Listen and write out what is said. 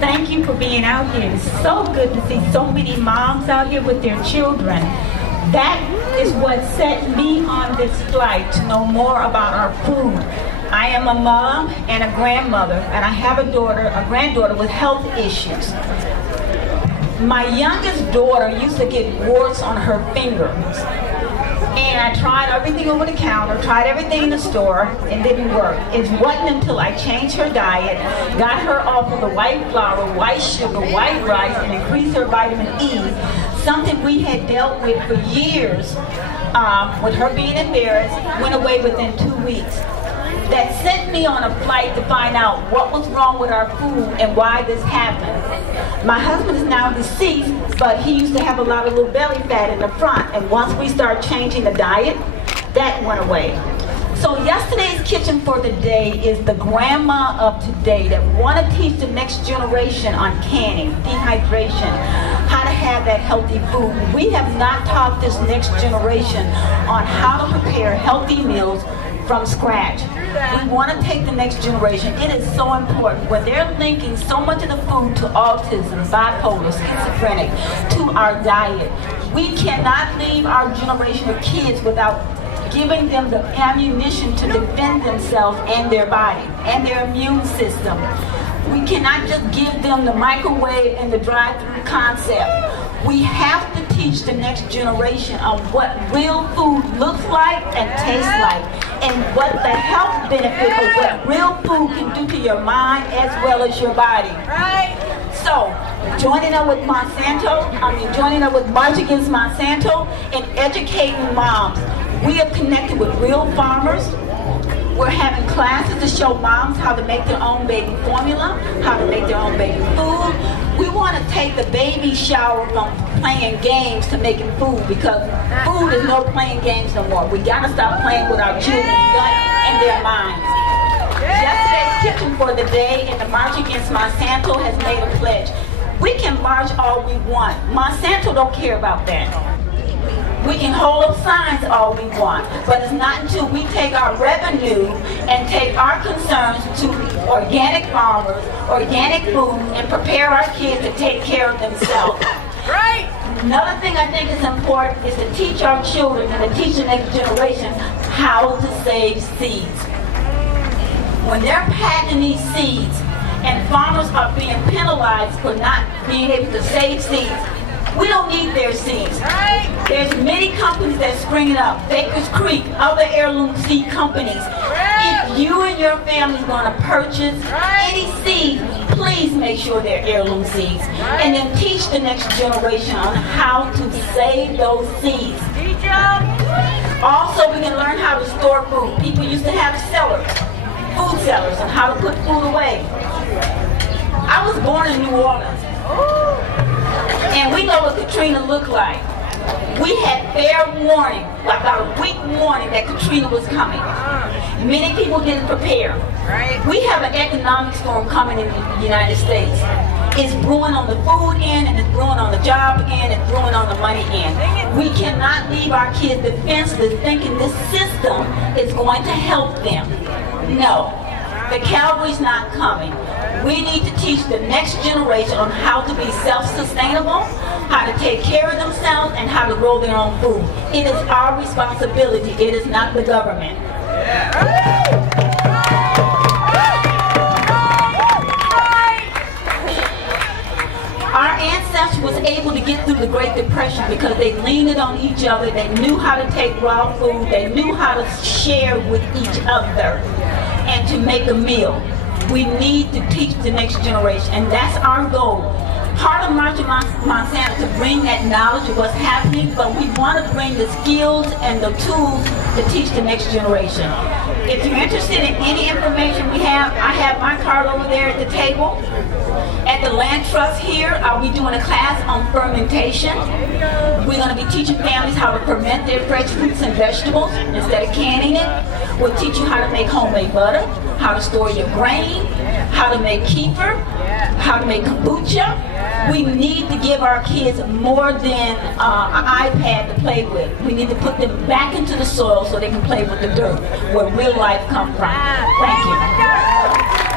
Thank you for being out here. It's so good to see so many moms out here with their children. That is what set me on this flight, to know more about our food. I am a mom and a grandmother, and I have a granddaughter with health issues. My youngest daughter used to get warts on her fingers. And I tried everything over the counter, tried everything in the store, and didn't work. It wasn't until I changed her diet, got her off of the white flour, white sugar, white rice, and increased her vitamin E, something we had dealt with for years, with her being embarrassed, went away within 2 weeks. That sent me on a flight to find out what was wrong with our food and why this happened. My husband is now deceased, but he used to have a lot of little belly fat in the front, and once we started changing the diet, that went away. So yesterday's kitchen for the day is the grandma of today that want to teach the next generation on canning, dehydration, how to have that healthy food. We have not taught this next generation on how to prepare healthy meals from scratch. We want to take the next generation. It is so important. When they're linking so much of the food to autism, bipolar, schizophrenic, to our diet, we cannot leave our generation of kids without giving them the ammunition to defend themselves and their body and their immune system. We cannot just give them the microwave and the drive-through concept. We have to teach the next generation on what real food looks like and tastes like, and what the health benefit of what real food can do to your mind as well as your body. Right. So, joining up with joining up with March Against Monsanto and educating moms. We have connected with real farmers. We're having classes to show moms how to make their own baby formula, how to make their own baby food. We want to take the baby shower from playing games to making food, because food is no playing games no more. We got to stop playing with our children's guts and their minds. Yesterday's kitchen for the day and the March Against Monsanto has made a pledge. We can march all we want. Monsanto don't care about that. We can hold up signs all we want, but it's not until we take our revenue and take our concerns to organic farmers, organic food, and prepare our kids to take care of themselves. Right. Another thing I think is important is to teach our children and to teach the next generation how to save seeds. When they're patenting these seeds and farmers are being penalized for not being able to save seeds, we don't need their seeds. Right. There's many companies that's springing up. Baker's Creek, other heirloom seed companies. Right. If you and your family going to purchase any seeds, please make sure they're heirloom seeds. Right. And then teach the next generation on how to save those seeds. Teach them. Also, we can learn how to store food. People used to have cellars, food cellars, and how to put food away. I was born in New Orleans. And we know what Katrina looked like. We had fair warning, like about a week warning that Katrina was coming. Many people didn't prepare. Right. We have an economic storm coming in the United States. It's brewing on the food end, and it's brewing on the job end, it's brewing on the money end. We cannot leave our kids defenseless thinking this system is going to help them. No, the cavalry's not coming. We need to teach the next generation on how to be self-sustainable, how to take care of themselves, and how to grow their own food. It is our responsibility. It is not the government. Our ancestors was able to get through the Great Depression because they leaned on each other. They knew how to take raw food. They knew how to share with each other and to make a meal. We need to teach the next generation, and that's our goal. Part of March Against Monsanto to bring that knowledge of what's happening, but we want to bring the skills and the tools to teach the next generation. If you're interested in any information we have, I have my card over there at the table. At the Land Trust here, I'll be doing a class on fermentation. We're going to be teaching families how to ferment their fresh fruits and vegetables instead of canning it. We'll teach you how to make homemade butter, how to store your grain, how to make kefir, how to make kombucha. We need to give our kids more than an iPad to play with. We need to put them back into the soil so they can play with the dirt, where real life comes from. Thank you.